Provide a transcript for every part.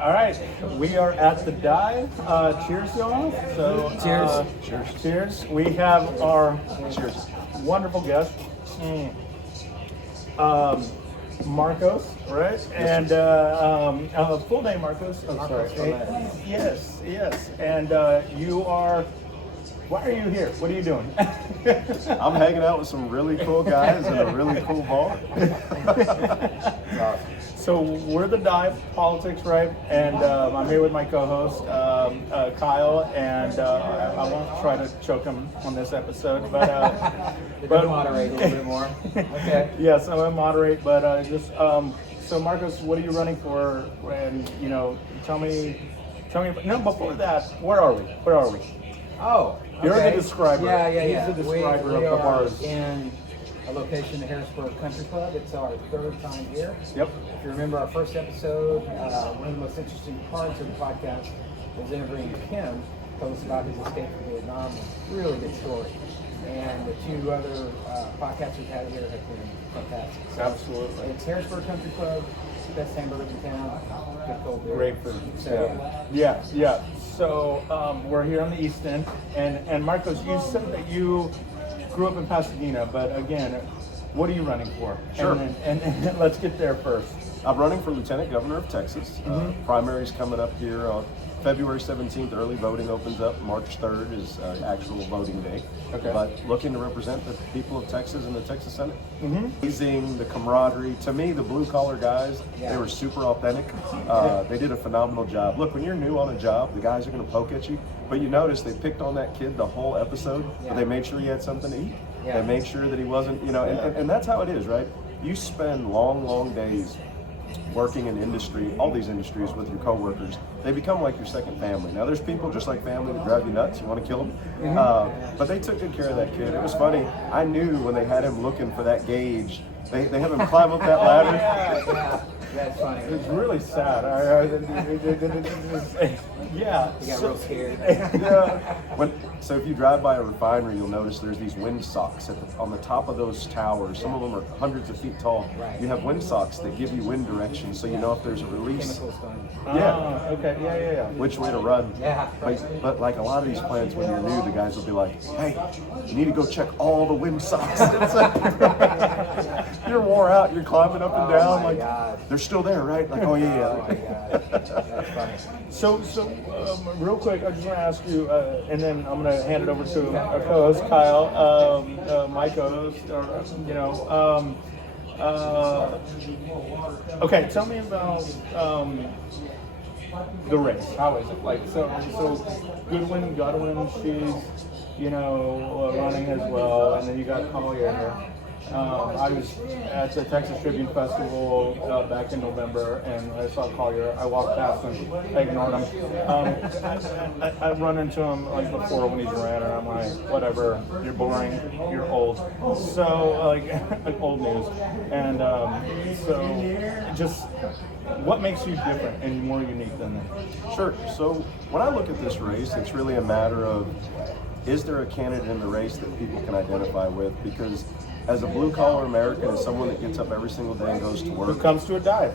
All right, we are at the dive. Cheers, y'all. So, cheers. We have our wonderful guest, Marcos, right? And full name Marcos. I'm sorry. Yes. And you are. Why are you here? What are you doing? I'm hanging out with some really cool guys in a really cool bar. So we're the Dive Politics, right? And I'm here with my co-host, Kyle, and I won't try to choke him on this episode, but moderate a little bit more. Okay. Yes, I'm gonna moderate, but so Marcos, what are you running for? And tell me. No, before that, where are we? Oh, You're okay. the describer. Yeah. He's the describer we of the are bars. in a location, the Harrisburg Country Club. It's our third time here. Yep. If you remember our first episode, one of the most interesting parts of the podcast was interviewing Kim, told us about his escape from Vietnam. Really good story. And the two other podcasts we've had here have been fantastic. So Absolutely. it's Harrisburg Country Club, best hamburgers in town, good cold beer. Great food. So, Yeah. So we're here on the East End, and Marcos, you said that you grew up in Pasadena, but again, what are you running for? Sure. And let's get there first. I'm running for Lieutenant Governor of Texas. Primary's coming up here on February 17th. Early voting opens up. March 3rd is actual voting day. Okay. But looking to represent the people of Texas in the Texas Senate. Amazing, the camaraderie. To me, the blue-collar guys, they were super authentic. They did a phenomenal job. Look, when you're new on a job, the guys are going to poke at you. But you notice they picked on that kid the whole episode. But they made sure he had something to eat. They made sure that he wasn't, and that's how it is, right? You spend long days working in industry, all these industries with your coworkers. They become like your second family. Now, there's people just like family that drive you nuts. You want to kill them. But they took good care of that kid. It was funny. I knew when they had him looking for that gauge, they have him climb up that ladder. Yeah, that's funny. It's really sad. Yeah. He got real scared. So if you drive by a refinery, you'll notice there's these wind socks on the top of those towers. Some of them are hundreds of feet tall. Right. You have wind socks that give you wind direction, so you know if there's a release. Chemicals going. Okay. Yeah. Which way to run. Yeah. But like a lot of these plants, when you're new, the guys will be like, hey, you need to go check all the wind socks. It's like, you're wore out, you're climbing up and down, my like, God. they're still there, right? Like, oh Oh my yeah. God. That's funny. So real quick, I just want to ask you, and then I'm going to hand it over to our co-host Kyle, my co-host. Okay, tell me about the race. How is it? Like, so Goodwin, Godwin, she's running as well, and then you got Collier here. I was at the Texas Tribune Festival back in November, and I saw Collier. I walked past him. I ignored him. I run into him like before when he's ran, and I'm like, whatever. You're boring. You're old. So like old news. And so just what makes you different and more unique than them? Sure. So when I look at this race, it's really a matter of, is there a candidate in the race that people can identify with? Because as a blue-collar American, as someone that gets up every single day and goes to work, Who comes to a dive?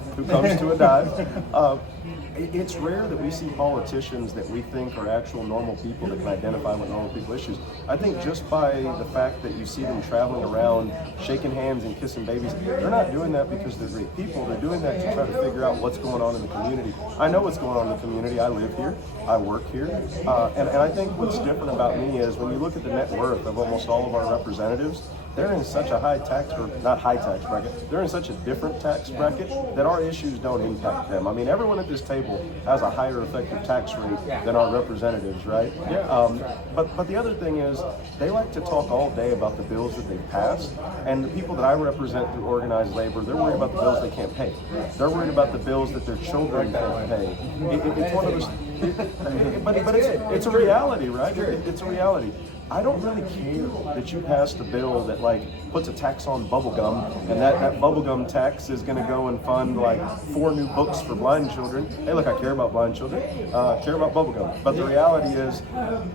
It's rare that we see politicians that we think are actual normal people that can identify with normal people issues. I think just by the fact that you see them traveling around, shaking hands and kissing babies, they're not doing that because they're great people. They're doing that to try to figure out what's going on in the community. I know what's going on in the community. I live here. I work here. And I think what's different about me is when you look at the net worth of almost all of our representatives, they're in such a high tax, or not high tax bracket, they're in such a different tax bracket that our issues don't impact them. I mean, everyone at this table has a higher effective tax rate than our representatives, right? But the other thing is, they like to talk all day about the bills that they've passed, and the people that I represent through organized labor, they're worried about the bills they can't pay. They're worried about the bills that their children can't pay. It's one of those, but it's a reality, right? It's a reality. I don't really care that you passed a bill that like puts a tax on bubblegum, and that bubblegum tax is going to go and fund like 4 new books for blind children. Hey, look, I care about blind children, care about bubblegum. But the reality is,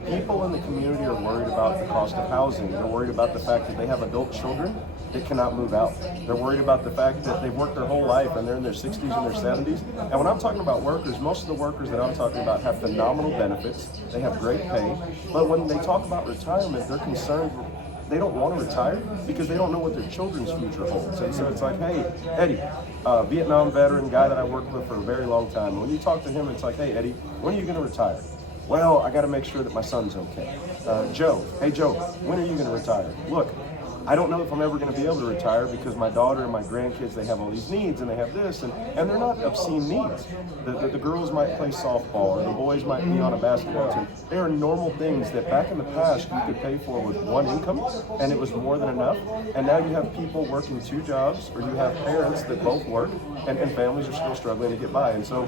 people in the community are worried about the cost of housing. They're worried about the fact that they have adult children that cannot move out. They're worried about the fact that they've worked their whole life and they're in their 60s and their 70s. And when I'm talking about workers, most of the workers that I'm talking about have phenomenal benefits. They have great pay. But when they talk about retirement, they're concerned. They don't want to retire because they don't know what their children's future holds. And so it's like, hey, Eddie, Vietnam veteran, guy that I worked with for a very long time. And when you talk to him, it's like, hey, Eddie, when are you going to retire? Well, I got to make sure that my son's okay. Joe, hey, Joe, when are you going to retire? Look, I don't know if I'm ever going to be able to retire because my daughter and my grandkids, they have all these needs and they have this, and they're not obscene needs. The girls might play softball or the boys might be on a basketball team. They are normal things that back in the past you could pay for with one income and it was more than enough. And now you have people working 2 jobs, or you have parents that both work, and families are still struggling to get by. And so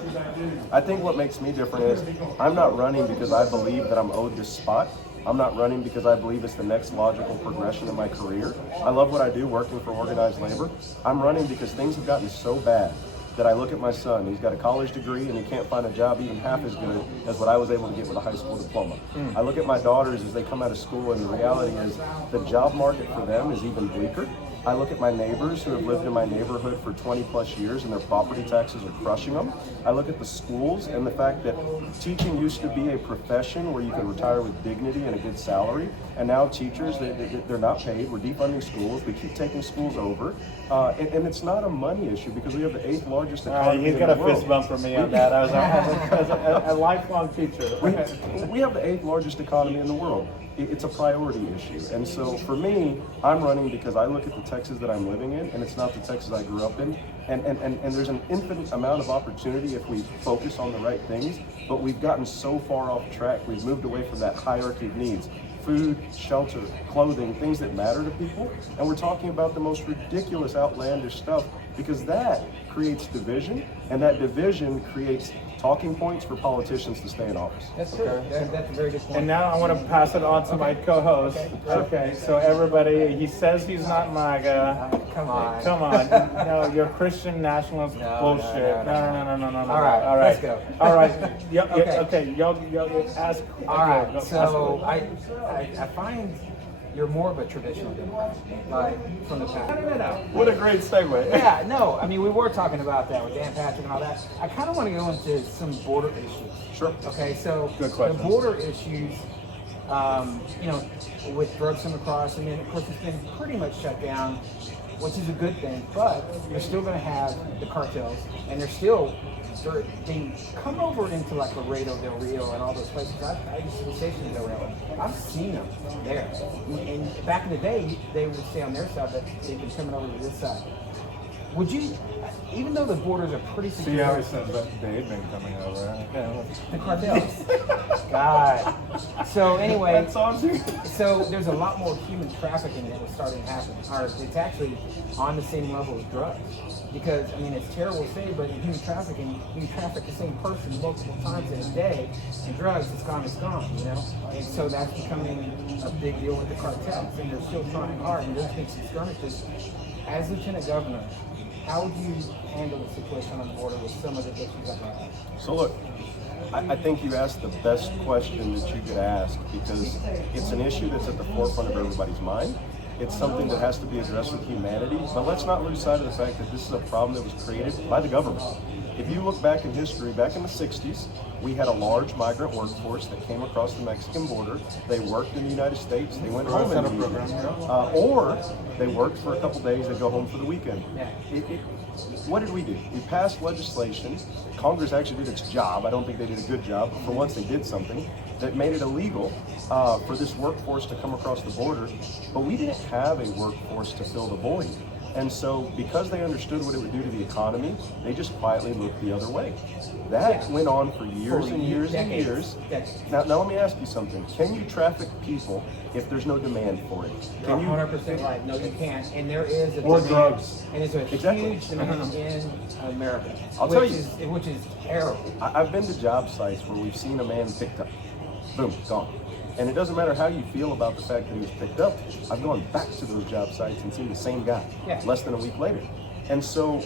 I think what makes me different is I'm not running because I believe that I'm owed this spot. I'm not running because I believe it's the next logical progression in my career. I love what I do working for organized labor. I'm running because things have gotten so bad that I look at my son. He's got a college degree and he can't find a job even half as good as what I was able to get with a high school diploma. I look at my daughters as they come out of school, and the reality is the job market for them is even bleaker. I look at my neighbors who have lived in my neighborhood for 20 plus years and their property taxes are crushing them. I look at the schools and the fact that teaching used to be a profession where you could retire with dignity and a good salary. And now teachers, they're not paid. We're defunding schools. We keep taking schools over. And it's not a money issue because we have the 8th largest economy He's in got the a world. fist bump from me on that. I was as a lifelong teacher. We have the 8th largest economy in the world. It's a priority issue. And so for me, I'm running because I look at the Texas that I'm living in, and it's not the Texas I grew up in. And there's an infinite amount of opportunity if we focus on the right things, but we've gotten so far off track. We've moved away from that hierarchy of needs. Food, shelter, clothing, things that matter to people. And we're talking about the most ridiculous, outlandish stuff because that creates division, and that division creates talking points for politicians to stay in office. That's true. That's a very good point. And now I want to pass it on to my co-host. Okay, so everybody, he says he's not MAGA. Come on. Come on. No, you're Christian nationalist bullshit. No. All right, let's go. All right. Yep, Okay. Okay. Y'all ask. All right, okay, so I find you're more of a traditional Democrat, like from the past. No. What a great segue. Yeah, no, I mean, we were talking about that with Dan Patrick and all that. I kind of want to go into some border issues. Sure. Okay, so Good question. the border issues, with drugs coming across, and then of course it's been pretty much shut down, which is a good thing, but you're still going to have the cartels, and they come over into like Laredo del Rio and all those places. I used to be stationed in Del Rio. I've seen them there. And back in the day, they would stay on their side, but they've been coming over to this side. Would you, even though the borders are pretty secure, See how he says that they've been coming over. the cartels? God. So anyway, That's awesome. so there's a lot more human trafficking that was starting to happen. Or it's actually on the same level as drugs. Because, I mean, it's terrible to say, but in human trafficking, you traffic the same person multiple times in a day. In drugs, it's gone, you know? And so that's becoming a big deal with the cartels. And they're still trying hard, and there's been some skirmishes. As Lieutenant Governor, how would you handle the situation on the border with some of the issues like that? So look, I think you asked the best question that you could ask because it's an issue that's at the forefront of everybody's mind. It's something that has to be addressed with humanity, but let's not lose sight of the fact that this is a problem that was created by the government. If you look back in history, back in the 60s, we had a large migrant workforce that came across the Mexican border. They worked in the United States. They went home in the evenings. Or they worked for a couple days. They go home for the weekend. What did we do? We passed legislation. Congress actually did its job. I don't think they did a good job, but for once they did something that made it illegal for this workforce to come across the border. But we didn't have a workforce to fill the void. And so because they understood what it would do to the economy, they just quietly looked the other way. That went on for years and years and years. Now let me ask you something. Can you traffic people if there's no demand for it? You're 100% right. No, you can't. And there is a Or demand, drugs. and it's a Exactly. huge demand in America. I'll tell you. Which is terrible. I've been to job sites where we've seen a man picked up, boom, gone. And it doesn't matter how you feel about the fact that he was picked up. I've gone back to those job sites and seen the same guy less than a week later. And so,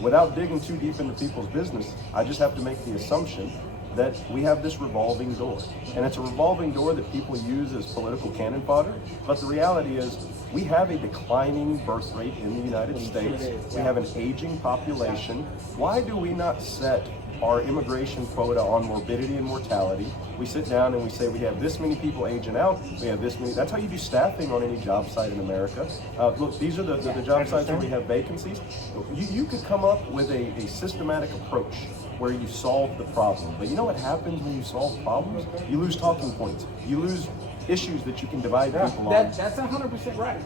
without digging too deep into people's business, I just have to make the assumption that we have this revolving door. And it's a revolving door that people use as political cannon fodder. But the reality is, we have a declining birth rate in the United States. We have an aging population. Why do we not set our immigration quota on morbidity and mortality? We sit down and we say we have this many people aging out, we have this many. That's how you do staffing on any job site in America. Look, these are the job sites where we have vacancies. You could come up with a systematic approach where you solve the problem. But you know what happens when you solve problems? You lose talking points. You lose issues that you can divide people on. That's 100% right.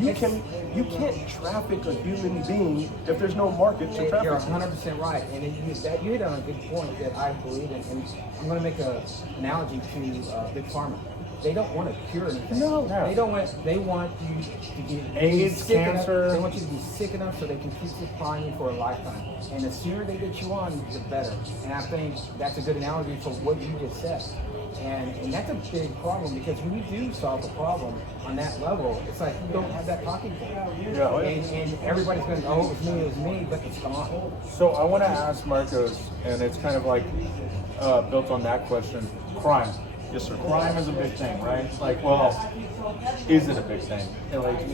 You can't traffic a human being if there's no market to traffic. You're 100% right, and you hit on a good point that I believe in. And I'm going to make an analogy to Big Pharma. They don't want to cure anything. No. They don't want. They want you to get AIDS, sick cancer. Enough. They want you to be sick enough so they can keep supplying you for a lifetime. And the sooner they get you on, the better. And I think that's a good analogy for what you just said. And that's a big problem, because when you do solve a problem on that level, it's like you don't have that talking point. Yeah. And everybody's going, oh, it was me, but it's gone. So I want to ask Marcos, and it's kind of like built on that question, crime. Yes, sir. Crime is a big thing, right? Like, well, is it a big thing? Like, I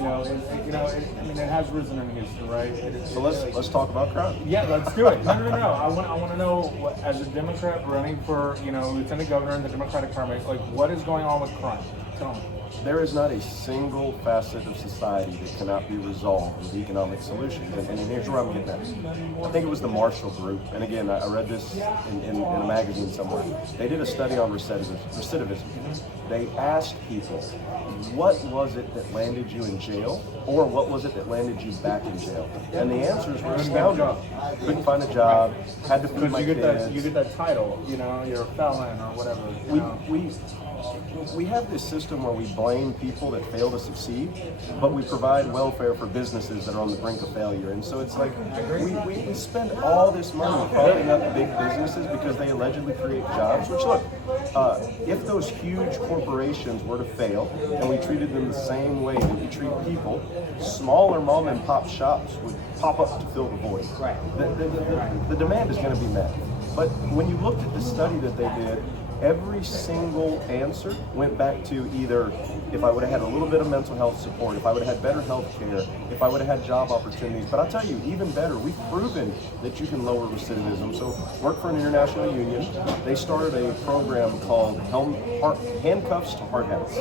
mean, it has risen in history, right? So let's talk about crime. Yeah, let's do it. No. I want to know, as a Democrat running for, lieutenant governor in the Democratic primary, like, what is going on with crime? Tell me. There is not a single facet of society that cannot be resolved with economic solutions. And here's where I'm getting at. I think it was the Marshall Group, and again, I read this in a magazine somewhere. They did a study on recidivism. They asked people, what was it that landed you in jail, or what was it that landed you back in jail? And the answers were astounding. Couldn't find a job, had to feed my kids. You get that title, you're a felon or whatever. We have this system where we blame people that fail to succeed, but we provide welfare for businesses that are on the brink of failure. And so it's like we spend all this money propping up big businesses because they allegedly create jobs, which look, if those huge corporations were to fail and we treated them the same way that we treat people, smaller mom and pop shops would pop up to fill the void. Right. The demand is going to be met. But when you looked at the study that they did, every single answer went back to either if I would have had a little bit of mental health support, if I would have had better health care, if I would have had job opportunities. But I'll tell you, even better, we've proven that you can lower recidivism. So work for an international union. They started a program called Handcuffs to Hard Hats.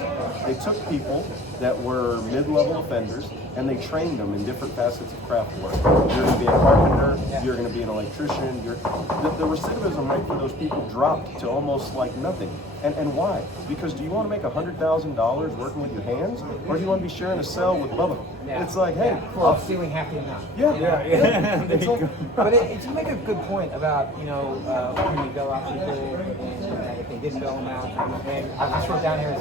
They took people that were mid-level offenders and they trained them in different facets of craft work. You're going to be a carpenter, you're going to be an electrician. The recidivism rate for those people dropped to almost like nothing. And why? Because do you want to make $100,000 working with your hands, or do you want to be sharing a cell with Bubba? Yeah. It's like, hey, for stealing half the amount. Yeah. It's like, But you make a good point about when you bail out people and if they didn't bail them out. And I just wrote down here,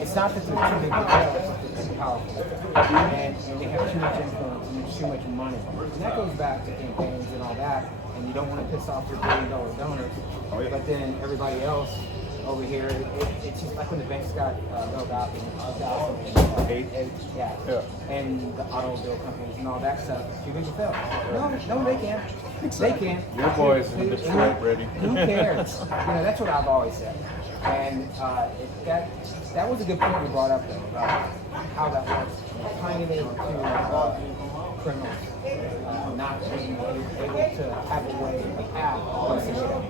it's not that they're too big to jail, it's that they're too powerful. And they have too much influence and there's too much money. And that goes back to campaigns and all that. And you don't want to piss off your $1 billion donors. Oh, yeah. But then everybody else over here, it's just like when the banks got bailed out in 2008. Yeah. And the automobile companies and all that stuff. Too big to fail. No, they can't. They can't. Your boys in Detroit, Brady. Who cares? That's what I've always said. And that was a good point you brought up, though, about how that works. Tying it into criminals not being able to have a way, a path once they get out.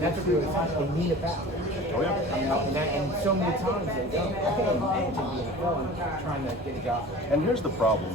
That's really they need a path. oh yeah. And so many times they don't. I can't imagine being a felon trying to get a job. And here's the problem.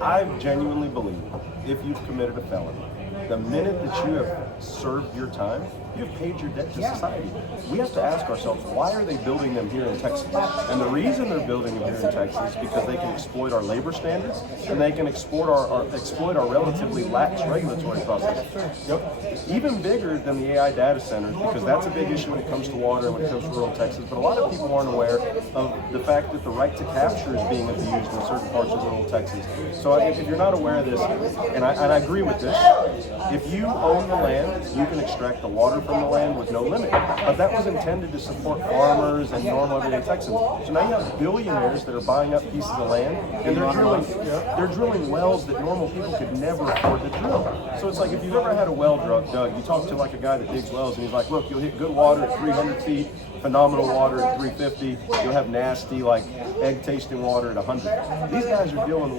I genuinely believe if you've committed a felony, the minute that you have served your time, you've paid your debt to society. We have to ask ourselves, why are they building them here in Texas? And the reason they're building them here in Texas is because they can exploit our labor standards and they can exploit our relatively lax regulatory process. Yep. Even bigger than the AI data centers, because that's a big issue when it comes to water and when it comes to rural Texas. But a lot of people aren't aware of the fact that the right to capture is being abused in certain parts of rural Texas. So if you're not aware of this, and I agree with this, If you own the land, you can extract the water from the land with no limit. But that was intended to support farmers and normal everyday Texans. So now you have billionaires that are buying up pieces of land, and they're drilling wells that normal people could never afford to drill. So it's like if you've ever had a well dug, you talk to like a guy that digs wells, and he's like, look, you'll hit good water at 300 feet, phenomenal water at 350. You'll have nasty, like egg tasting water at 100. These guys are drilling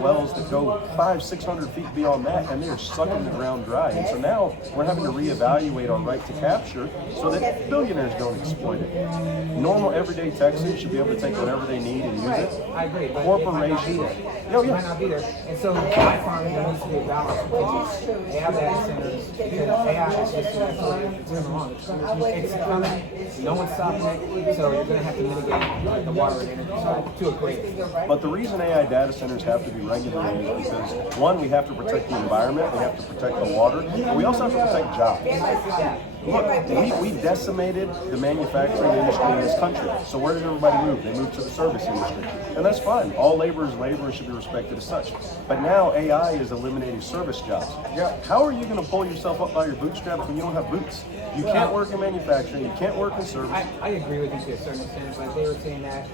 wells that go 500-600 feet beyond that, and they're sucking the ground dry. And so now we're having to reevaluate our right to capture so that billionaires don't exploit it. Normal everyday Texans should be able to take whatever they need and use it. I agree. But Corporations. It might not be there. And so my farming needs to be a balance between AI data centers, because AI is just it's coming, no one's stopping it, so you're going to have to mitigate the water and energy side to a great extent. But the reason AI data centers have to be regulated is because, one, we have to protect the environment, we have to protect the water, but we also have to protect jobs. Look, we decimated the manufacturing industry in this country. So where did everybody move? They moved to the service industry. And that's fine. All labor is labor and should be respected as such. But now AI is eliminating service jobs. How are you going to pull yourself up by your bootstraps when you don't have boots? You can't work in manufacturing, you can't work in service. I agree with you to a certain extent, but they were saying that,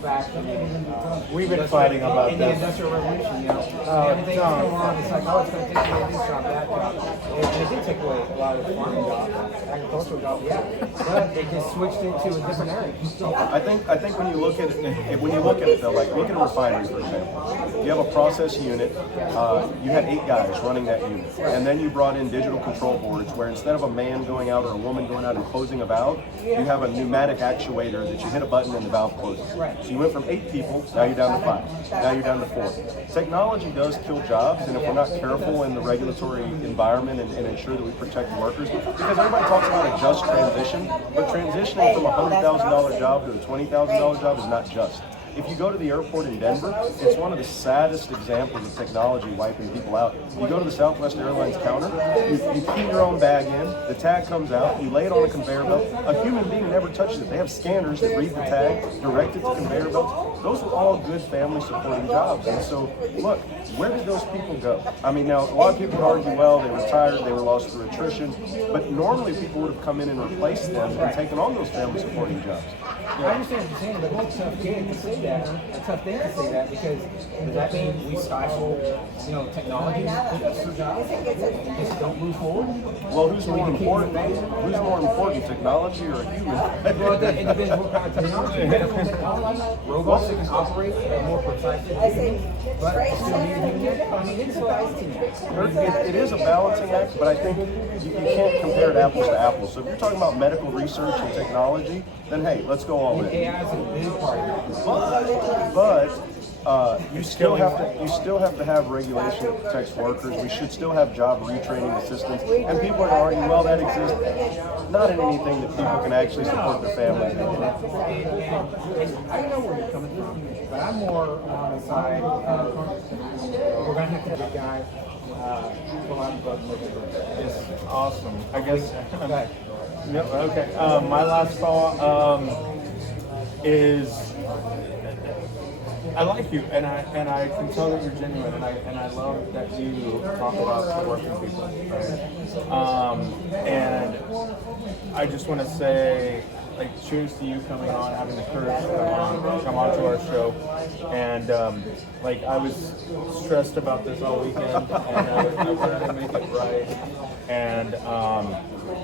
back in We've been fighting about in the this. Industrial Revolution, everything's going on. It's like, it's going to take away this job, that job. And it did take away a lot of the farming jobs, agricultural jobs, but they just switched it to a different area. I think when you look at it, though, like look at a refinery, for example. You have a process unit. You had 8 guys running that unit, and then you brought in digital control boards where instead of a man going out or a woman going out and closing a valve, you have a pneumatic actuator that you hit a button and the valve closes. So you went from 8 people, now you're down to 5, now you're down to 4. Technology does kill jobs, and if we're not careful in the regulatory environment and ensure that we protect workers, because everybody talks about a just transition, but transitioning from a $100,000 job to a $20,000 job is not just. If you go to the airport in Denver, it's one of the saddest examples of technology wiping people out. You go to the Southwest Airlines counter, you key your own bag in, the tag comes out, you lay it on a conveyor belt. A human being never touches it. They have scanners that read the tag, direct it to conveyor belts. Those were all good family supporting jobs. And so, look, where did those people go? I mean, now, a lot of people argue, well, they retired, they were lost through attrition, but normally people would have come in and replaced them and taken on those family supporting jobs. I understand what you're saying, but it's a tough thing to say that. A tough thing to say that because does that mean we stifle, technology for jobs and just don't move forward? Well, who's more important? Who's more important, technology or a human? Well, it depends what kind of technology. Medical technology, robots that can operate more precisely, but still need a human. I mean, it's a balancing act. It is a balancing act, but I think you can't compare it apples to apples. So if you're talking about medical research and technology, then hey, let's go all in. AI is a big part of it. But you still have to have regulation that protects workers. We should still have job retraining assistance. And people are arguing, well, that exists not in anything that people can actually support their families. And I know where you're coming from, but I'm more on the side of we're going to have to have a guy go out and vote in November. It's awesome. I guess. Yep. Okay. My last call is. I like you, and I can tell that you're genuine, and I love that you talk about the working people, right? And I just want to say, cheers to you coming on, having the courage to come on to our show, and I was stressed about this all weekend, and I wanted to make it right, and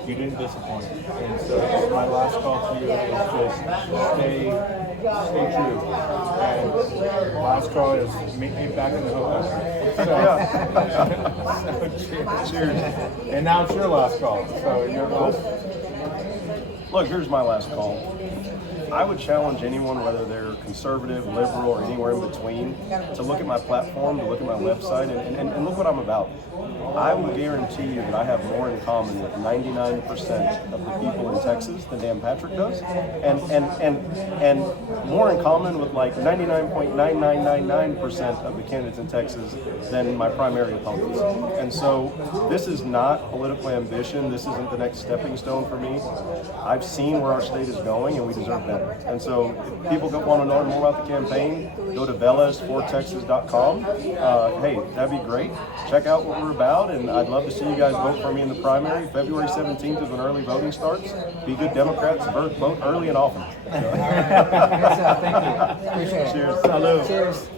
you didn't disappoint, and so my last call to you is just stay true. And last call is meet me back in the hotel. So cheers. And now it's your last call. So you're last. Look, here's my last call. I would challenge anyone, whether they're conservative, liberal, or anywhere in between, to look at my platform, to look at my website, and look what I'm about. I will guarantee you that I have more in common with 99% of the people in Texas than Dan Patrick does, and more in common with 99.9999% of the candidates in Texas than my primary opponents. And so this is not political ambition. This isn't the next stepping stone for me. I've seen where our state is going, and we deserve better. better. And so if people want to know more about the campaign, go to velasfortexas.com. Hey, that'd be great. Check out what we're about, and I'd love to see you guys vote for me in the primary. February 17th is when early voting starts. Be good Democrats, vote early and often. All right. Yes, thank you. Appreciate it. Cheers. Salud. Cheers.